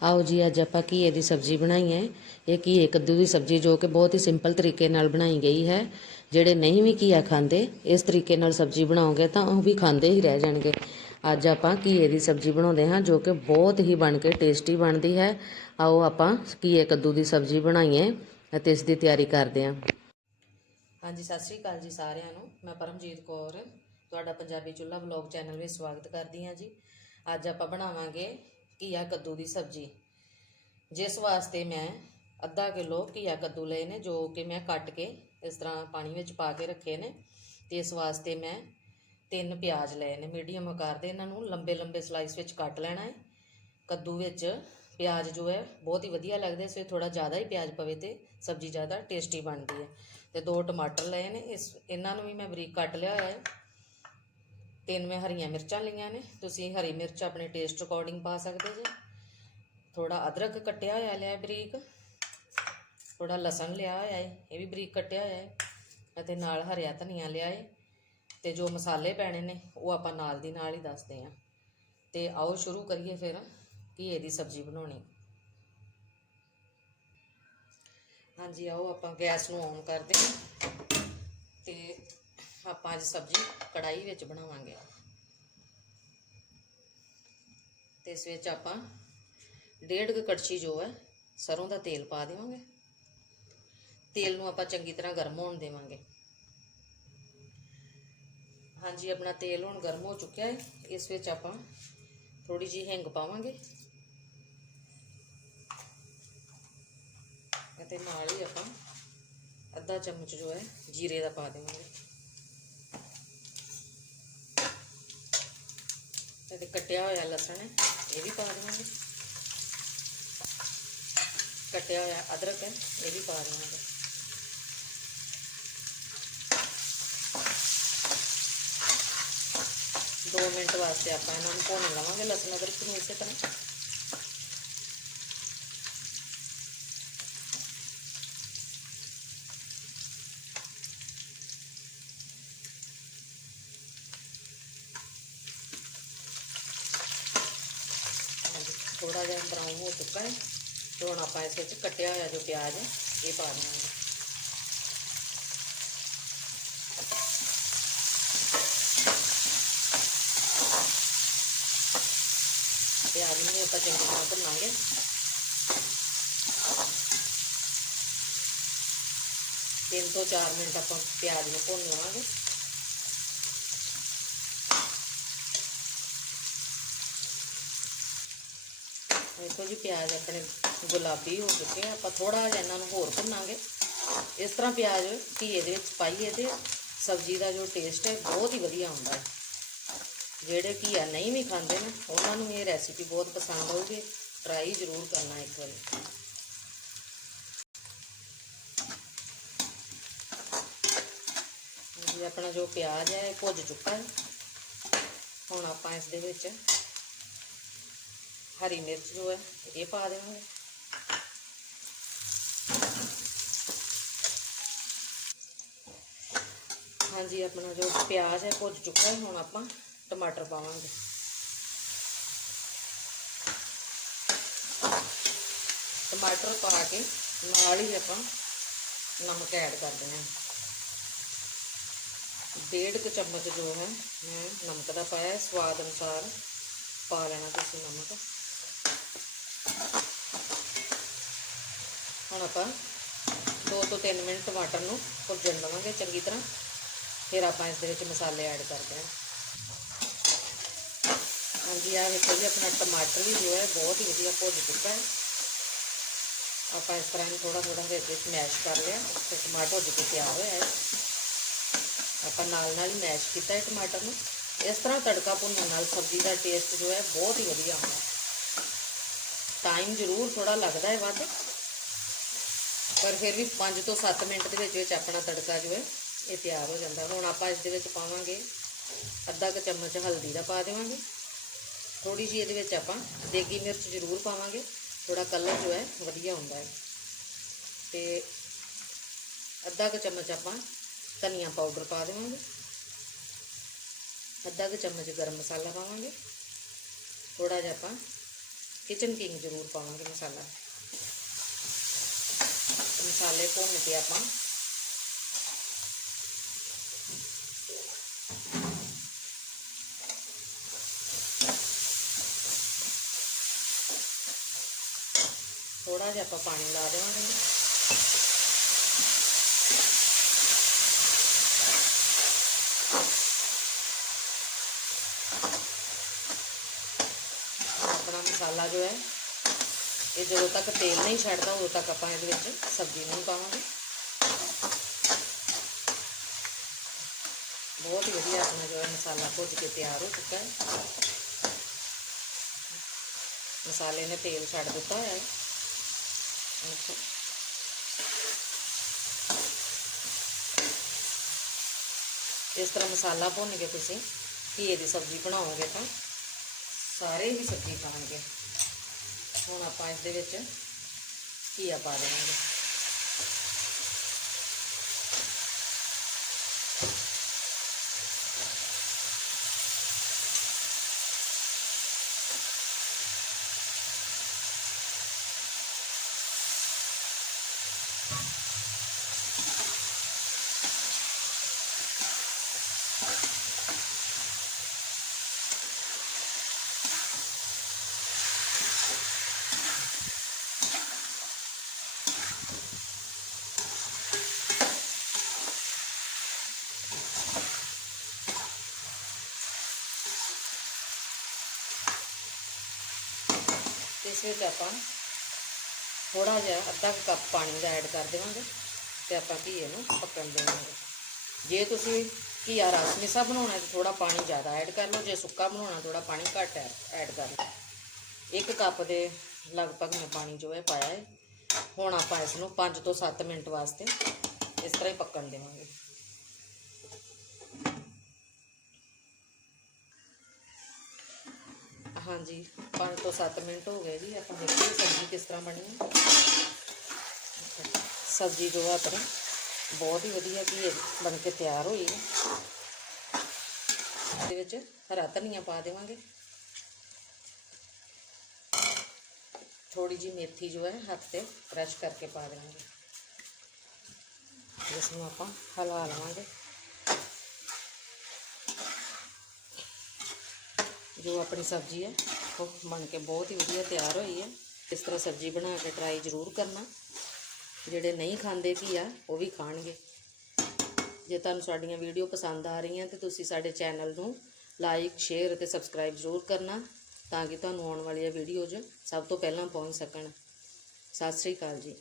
ਆਓ ਜੀ, ਅੱਜ ਆਪਾਂ ਘੀਏ ਦੀ ਸਬਜ਼ੀ ਬਣਾਈ ਹੈ। ਇਹ ਘੀਏ ਕੱਦੂ ਦੀ ਸਬਜ਼ੀ ਜੋ ਕਿ ਬਹੁਤ ਹੀ ਸਿੰਪਲ ਤਰੀਕੇ ਨਾਲ ਬਣਾਈ ਗਈ ਹੈ। ਜਿਹੜੇ ਨਹੀਂ ਵੀ ਘੀਆ ਖਾਂਦੇ, ਇਸ ਤਰੀਕੇ ਨਾਲ ਸਬਜ਼ੀ ਬਣਾਓਗੇ ਤਾਂ ਉਹ ਵੀ ਖਾਂਦੇ ਹੀ ਰਹਿ ਜਾਣਗੇ। ਅੱਜ ਆਪਾਂ ਘੀਏ ਦੀ ਸਬਜ਼ੀ ਬਣਾਉਂਦੇ ਹਾਂ, ਜੋ ਕਿ ਬਹੁਤ ਹੀ ਬਣ ਕੇ ਟੇਸਟੀ ਬਣਦੀ ਹੈ। ਆਓ ਆਪਾਂ ਘੀਏ ਕੱਦੂ ਦੀ ਸਬਜ਼ੀ ਬਣਾਈਏ ਅਤੇ ਇਸ ਦੀ ਤਿਆਰੀ ਕਰਦੇ ਹਾਂ। ਹਾਂਜੀ, ਸਤਿ ਸ੍ਰੀ ਅਕਾਲ ਜੀ ਸਾਰਿਆਂ ਨੂੰ। ਮੈਂ ਪਰਮਜੀਤ ਕੌਰ, ਤੁਹਾਡਾ ਪੰਜਾਬੀ ਚੁੱਲ੍ਹਾ ਵਲੌਗ ਚੈਨਲ ਵਿੱਚ ਸਵਾਗਤ ਕਰਦੀ ਹਾਂ ਜੀ। ਅੱਜ ਆਪਾਂ ਬਣਾਵਾਂਗੇ ਘੀਆ ਕੱਦੂ ਦੀ ਸਬਜ਼ੀ। ਜਿਸ ਵਾਸਤੇ ਮੈਂ ਅੱਧਾ ਕਿਲੋ ਘੀਆ ਕੱਦੂ ਲਏ ਨੇ, ਜੋ ਕਿ ਮੈਂ ਕੱਟ ਕੇ ਇਸ ਤਰ੍ਹਾਂ ਪਾਣੀ ਵਿੱਚ ਪਾ ਕੇ ਰੱਖੇ ਨੇ ਤੇ ਇਸ ਵਾਸਤੇ ਮੈਂ ਤਿੰਨ ਪਿਆਜ਼ ਲਏ ਨੇ। ਮੀਡੀਅਮ ਆਕਾਰ ਦੇ ਇਹਨਾਂ ਨੂੰ ਲੰਬੇ ਲੰਬੇ ਸਲਾਈਸ ਵਿੱਚ ਕੱਟ ਲੈਣਾ ਹੈ। ਕੱਦੂ ਵਿੱਚ ਪਿਆਜ਼ ਜੋ ਹੈ, ਬਹੁਤ ਹੀ ਵਧੀਆ ਲੱਗਦਾ ਇਸ ਵਿੱਚ ਥੋੜਾ ਜ਼ਿਆਦਾ ਹੀ ਪਿਆਜ਼ ਪਵੇ ਤੇ ਸਬਜ਼ੀ ਜ਼ਿਆਦਾ ਟੇਸਟੀ ਬਣਦੀ ਹੈ। ਤੇ ਦੋ ਟਮਾਟਰ ਲਏ ਨੇ, ਇਸ ਇਹਨਾਂ ਨੂੰ ਵੀ ਮੈਂ ਬਰੀਕ ਕੱਟ ਲਿਆ ਹੋਇਆ ਹੈ। ਤਿੰਨ ਮੈਂ ਹਰੀਆਂ ਮਿਰਚਾਂ ਲਈਆਂ ਨੇ। ਤੁਸੀਂ ਹਰੀ ਮਿਰਚ ਆਪਣੇ ਟੇਸਟ ਅਕੋਰਡਿੰਗ ਪਾ ਸਕਦੇ ਜੇ। ਥੋੜਾ ਅਦਰਕ ਕੱਟਿਆ ਹੋਇਆ ਲਿਆ ਬਰੀਕ। ਥੋੜਾ ਲਸਣ ਲਿਆ ਹੋਇਆ ਹੈ, ਇਹ ਵੀ ਬਰੀਕ ਕੱਟਿਆ ਹੋਇਆ ਹੈ ਅਤੇ ਨਾਲ ਹਰਿਆ ਧਨੀਆ ਲਿਆ ਹੈ ਤੇ ਜੋ ਮਸਾਲੇ ਪੈਣੇ ਨੇ, ਉਹ ਆਪਾਂ ਨਾਲ ਦੀ ਨਾਲ ਹੀ ਦੱਸਦੇ ਹਾਂ। ਤੇ ਆਓ ਸ਼ੁਰੂ ਕਰੀਏ ਫਿਰ ਘੀਏ ਦੀ ਸਬਜ਼ੀ ਬਣਾਉਣੀ। ਹਾਂਜੀ, ਆਓ ਆਪਾਂ ਗੈਸ ਨੂੰ ਔਨ ਕਰਦੇ ਹਾਂ ਤੇ ਆਪਾਂ ਅੱਜ ਸਬਜ਼ੀ ਕੜਾਈ ਵਿੱਚ ਬਣਾਵਾਂਗੇ। ਤੇ ਇਸ ਵਿੱਚ ਆਪਾਂ ਡੇਢ ਕੁ ਕੜਛੀ ਜੋ ਹੈ, ਸਰੋਂ ਦਾ ਤੇਲ ਪਾ ਦੇਵਾਂਗੇ। ਤੇਲ ਨੂੰ ਆਪਾਂ ਚੰਗੀ ਤਰ੍ਹਾਂ ਗਰਮ ਹੋਣ ਦੇਵਾਂਗੇ। ਹਾਂਜੀ, ਆਪਣਾ ਤੇਲ ਹੁਣ ਗਰਮ ਹੋ ਚੁੱਕਿਆ ਹੈ। ਇਸ ਵਿੱਚ ਆਪਾਂ ਥੋੜੀ ਜਿਹੀ ਹਿੰਗ ਪਾਵਾਂਗੇ। ਅਤੇ ਨਾਲ ਹੀ ਆਪਾਂ ਅੱਧਾ ਚਮਚ ਜੋ ਹੈ, ਜੀਰੇ ਦਾ ਪਾ ਦੇਵਾਂਗੇ। ਤੇ ਕੱਟਿਆ ਹੋਇਆ ਲਸਣ ਹੈ ਇਹ ਵੀ ਪਾ ਦੇਵਾਂਗੇ। ਕੱਟਿਆ ਹੋਇਆ ਅਦਰਕ ਹੈ ਇਹ ਵੀ ਪਾ ਦੇਵਾਂਗੇ। ਦੋ ਮਿੰਟ ਵਾਸਤੇ ਆਪਾਂ ਇਹਨਾਂ ਨੂੰ ਭੁੰਨ ਲਵਾਂਗੇ ਲਸਣ ਅਦਰਕ ਨੂੰ ਇਸੇ ਤਰ੍ਹਾਂ। ਥੋੜਾ ਜਿਹਾ ਬਰਾਊਨ ਹੋ ਚੁੱਕਾ ਹੈ। ਤੇ ਹੁਣ ਆਪਾਂ ਇਸ ਵਿੱਚ ਕੱਟਿਆ ਹੋਇਆ ਜੋ ਪਿਆਜ਼ ਹੈ, ਇਹ ਪਾ ਦੇਵਾਂਗੇ। ਪਿਆਜ਼ ਨੂੰ ਵੀ ਆਪਾਂ ਚੰਗੀ ਤਰ੍ਹਾਂ ਭੁੰਨਾਂਗੇ। ਤਿੰਨ ਤੋਂ 4 ਮਿੰਟ ਆਪਾਂ ਪਿਆਜ਼ ਨੂੰ ਦੇਖੋ ਜੀ ਪਿਆਜ਼ ਆਪਣੇ ਗੁਲਾਬੀ ਹੋ ਚੁੱਕੇ ਆ। ਆਪਾਂ ਥੋੜਾ ਜਿਹਾ ਇਹਨਾਂ ਨੂੰ ਹੋਰ ਭੁੰਨਾਂਗੇ। ਇਸ ਤਰ੍ਹਾਂ ਪਿਆਜ਼ ਘੀਏ ਦੇ ਵਿੱਚ ਪਾਈਏ ਤੇ ਸਬਜ਼ੀ ਦਾ ਜੋ ਟੇਸਟ ਹੈ, ਬਹੁਤ ਹੀ ਵਧੀਆ ਆਉਂਦਾ ਹੈ। ਜਿਹੜੇ ਘੀਆ ਨਹੀਂ ਵੀ ਖਾਂਦੇ ਨੇ, ਉਹਨਾਂ ਨੂੰ ਇਹ ਰੈਸਿਪੀ ਬਹੁਤ ਪਸੰਦ ਆਊਗੀ। ਟਰਾਈ ਜ਼ਰੂਰ ਕਰਨਾ ਇੱਕ ਵਾਰੀ। ਜੀ ਆਪਣਾ ਜੋ ਪਿਆਜ਼ ਹੈ, ਇਹ ਭੁੱਜ ਚੁੱਕਾ ਹੈ। ਹੁਣ ਆਪਾਂ ਇਸ ਦੇ ਵਿੱਚ ਹਰੀ ਮਿਰਚ ਜੋ ਹੈ ਇਹ ਪਾ ਦੇਵਾਂਗੇ ਹਾਂਜੀ ਆਪਣਾ ਜੋ ਪਿਆਜ਼ ਹੈ ਭੁੱਜ ਚੁੱਕਾ ਹੈ ਹੁਣ ਆਪਾਂ ਟਮਾਟਰ ਪਾਵਾਂਗੇ ਟਮਾਟਰ ਪਾ ਕੇ ਨਾਲ ਹੀ ਆਪਾਂ ਨਮਕ ਐਡ ਕਰ ਦੇਣਾ ਹੈ ਡੇਢ ਕੁ ਚਮਚ ਜੋ ਹੈ ਮੈਂ ਨਮਕ ਦਾ ਪਾਇਆ ਹੈ ਸਵਾਦ ਅਨੁਸਾਰ ਪਾ ਲੈਣਾ ਤੁਸੀਂ ਹੁਣ ਆਪਾਂ 2 ਤੋਂ 3 ਮਿੰਟ ਟਮਾਟਰ ਨੂੰ ਭੁੱਜਣ ਦੇਵਾਂਗੇ ਚੰਗੀ ਤਰ੍ਹਾਂ। ਫਿਰ ਆਪਾਂ ਇਸ ਦੇ ਵਿੱਚ ਮਸਾਲੇ ਐਡ ਕਰਦੇ ਹਾਂ। ਹਾਂਜੀ ਆ ਵੇਖੋ ਜੀ, ਆਪਣਾ ਟਮਾਟਰ ਵੀ ਜੋ ਹੈ, ਬਹੁਤ ਹੀ ਵਧੀਆ ਭੁੱਜ ਚੁੱਕਾ ਹੈ। ਆਪਾਂ ਇਸ ਤਰ੍ਹਾਂ ਨੂੰ ਥੋੜਾ ਥੋੜਾ ਵਿੱਚ ਵਿੱਚ ਮੈਸ਼ ਕਰ ਲਿਆ ਤੇ ਟਮਾਟਰ ਭੁੱਜ ਕੇ ਤਿਆਰ ਹੋਇਆ ਹੈ। ਆਪਾਂ ਨਾਲ ਨਾਲ ਮੈਸ਼ ਕੀਤਾ ਹੈ ਟਮਾਟਰ ਨੂੰ। ਇਸ ਤਰ੍ਹਾਂ ਤੜਕਾ ਭੁੰਨਣ ਨਾਲ ਸਬਜ਼ੀ ਦਾ ਟੇਸਟ ਜੋ ਹੈ, ਬਹੁਤ ਹੀ ਵਧੀਆ ਆਉਂਦਾ ਟਾਈਮ ਜ਼ਰੂਰ ਥੋੜਾ ਲੱਗਦਾ ਹੈ ਵੱਧ। ਪਰ ਫਿਰ ਵੀ 5 ਤੋਂ 7 ਮਿੰਟ ਦੇ ਵਿੱਚ ਵਿੱਚ ਆਪਣਾ ਤੜਕਾ ਜੋ ਹੈ, ਇਹ ਤਿਆਰ ਹੋ ਜਾਂਦਾ। ਹੁਣ ਆਪਾਂ ਇਸ ਦੇ ਵਿੱਚ ਪਾਵਾਂਗੇ ਅੱਧਾ ਕੁ ਚਮਚ ਹਲਦੀ ਦਾ ਪਾ ਦੇਵਾਂਗੇ। ਥੋੜੀ ਜਿਹੀ ਇਹਦੇ ਵਿੱਚ ਆਪਾਂ ਦੇਗੀ ਮਿਰਚ ਜ਼ਰੂਰ ਪਾਵਾਂਗੇ। ਥੋੜਾ ਕਲਰ ਜੋ ਹੈ, ਵਧੀਆ ਹੁੰਦਾ ਹੈ। ਤੇ ਅੱਧਾ ਕੁ ਚਮਚ ਆਪਾਂ ਧਨੀਆ ਪਾਊਡਰ ਪਾ ਦੇਵਾਂਗੇ। ਅੱਧਾ ਕੁ ਚਮਚ ਗਰਮ ਮਸਾਲਾ ਪਾਵਾਂਗੇ। ਥੋੜਾ ਜਿਹਾ ਆਪਾਂ ਕਿਚਨ ਕਿੰਗ ਜ਼ਰੂਰ ਪਾਵਾਂਗੇ ਮਸਾਲਾ। ਮਸਾਲੇ ਭੁੰਨ ਕੇ ਆਪਾਂ ਥੋੜਾ ਜਿਹਾ ਆਪਾਂ ਪਾਣੀ ਲਾ ਦੇਵਾਂਗੇ ਆਪਣਾ ਮਸਾਲਾ ਜੋ ਹੈ ਇਹ ਜਦੋਂ ਤੱਕ ਤੇਲ ਨਹੀਂ ਛੱਡਦਾ, ਉਦੋਂ ਤੱਕ ਆਪਾਂ ਇਹਦੇ ਵਿੱਚ ਸਬਜ਼ੀ ਨੂੰ ਪਾਵਾਂਗੇ। ਬਹੁਤ ਹੀ ਵਧੀਆ ਆਪਣਾ ਜੋ ਹੈ ਮਸਾਲਾ ਭੁੱਜ ਕੇ ਤਿਆਰ ਹੋ ਚੁੱਕਾ ਹੈ। ਮਸਾਲੇ ਨੇ ਤੇਲ ਛੱਡ ਦਿੱਤਾ ਹੋਇਆ ਹੈ। ਇਸ ਤਰ੍ਹਾਂ ਮਸਾਲਾ ਭੁੰਨ ਕੇ ਤੁਸੀਂ ਘੀਏ ਦੀ ਸਬਜ਼ੀ ਬਣਾਓਗੇ ਤਾਂ ਸਾਰੇ ਹੀ ਸਬਜ਼ੀ ਖਾਣਗੇ। ਹੁਣ ਆਪਾਂ ਇਸ ਦੇ ਵਿੱਚ ਘੀਆ ਪਾ ਦੇਵਾਂਗੇ। ਇਸ ਵਿੱਚ ਆਪਾਂ ਥੋੜਾ ਜਿਹਾ ਅੱਧਾ ਕੁ ਕੱਪ ਪਾਣੀ ਦਾ ਐਡ ਕਰ ਦੇਵਾਂਗੇ ਤੇ ਆਪਾਂ ਘੀਏ ਨੂੰ ਪੱਕਣ ਦੇਵਾਂਗੇ। ਜੇ ਤੁਸੀਂ ਘੀਆ ਰਸ ਮਿਸਾ ਬਣਾਉਣਾ ਹੈ ਤਾਂ ਥੋੜਾ ਪਾਣੀ ਜ਼ਿਆਦਾ ਐਡ ਕਰ ਲਓ, ਜੇ ਸੁੱਕਾ ਬਣਾਉਣਾ ਥੋੜਾ ਪਾਣੀ ਘੱਟ ਐਡ ਕਰ ਲਓ। ਇੱਕ ਕੱਪ ਦੇ ਲਗਭਗ ਮੈਂ ਪਾਣੀ ਜੋ ਹੈ ਪਾਇਆ ਹੈ। ਹੁਣ ਆਪਾਂ ਇਸ ਨੂੰ 5 ਤੋਂ 7 ਮਿੰਟ ਵਾਸਤੇ ਇਸ ਤਰ੍ਹਾਂ ਹੀ ਪੱਕਣ ਦੇਵਾਂਗੇ। ਹਾਂਜੀ 5 ਤੋਂ 7 ਮਿੰਟ ਹੋ ਗਏ ਜੀ ਆਪਾਂ ਦੇਖੀਏ ਸਬਜ਼ੀ ਕਿਸ ਤਰ੍ਹਾਂ ਬਣੀ ਹੈ ਸਬਜ਼ੀ ਜੋ ਹੈ ਆਪਣੀ ਬਹੁਤ ਹੀ ਵਧੀਆ ਕੀ ਬਣ ਕੇ ਤਿਆਰ ਹੋਈ ਹੈ ਇਹਦੇ ਵਿੱਚ ਹਰਾ ਧਨੀਆ ਪਾ ਦੇਵਾਂਗੇ ਥੋੜੀ ਜੀ ਮੇਥੀ ਜੋ ਹੈ ਹੱਥ ਤੇ ਕ੍ਰਸ਼ ਕਰਕੇ ਪਾ ਦੇਵਾਂਗੇ ਇਸ ਨੂੰ ਆਪਾਂ ਹਲਾ ਜੋ ਆਪਣੀ ਸਬਜ਼ੀ ਹੈ, ਉਹ ਬਣ ਕੇ ਬਹੁਤ ਹੀ ਵਧੀਆ ਤਿਆਰ ਹੋਈ ਹੈ। ਇਸ ਤਰ੍ਹਾਂ ਸਬਜ਼ੀ ਬਣਾ ਕੇ ਟਰਾਈ ਜ਼ਰੂਰ ਕਰਨਾ। ਜਿਹੜੇ ਨਹੀਂ ਖਾਂਦੇ ਘੀਆ ਉਹ ਵੀ ਖਾਣਗੇ। ਜੇ ਤੁਹਾਨੂੰ ਸਾਡੀਆਂ ਵੀਡੀਓ ਪਸੰਦ ਆ ਰਹੀਆਂ, ਤੇ ਤੁਸੀਂ ਸਾਡੇ ਚੈਨਲ ਨੂੰ ਲਾਈਕ ਸ਼ੇਅਰ ਅਤੇ ਸਬਸਕ੍ਰਾਈਬ ਜ਼ਰੂਰ ਕਰਨਾ, ਤਾਂ ਕਿ ਤੁਹਾਨੂੰ ਆਉਣ ਵਾਲੀਆਂ ਵੀਡੀਓਜ਼ ਸਭ ਤੋਂ ਪਹਿਲਾਂ ਪਹੁੰਚ ਸਕਣ। ਸਤਿ ਸ੍ਰੀ ਅਕਾਲ ਜੀ।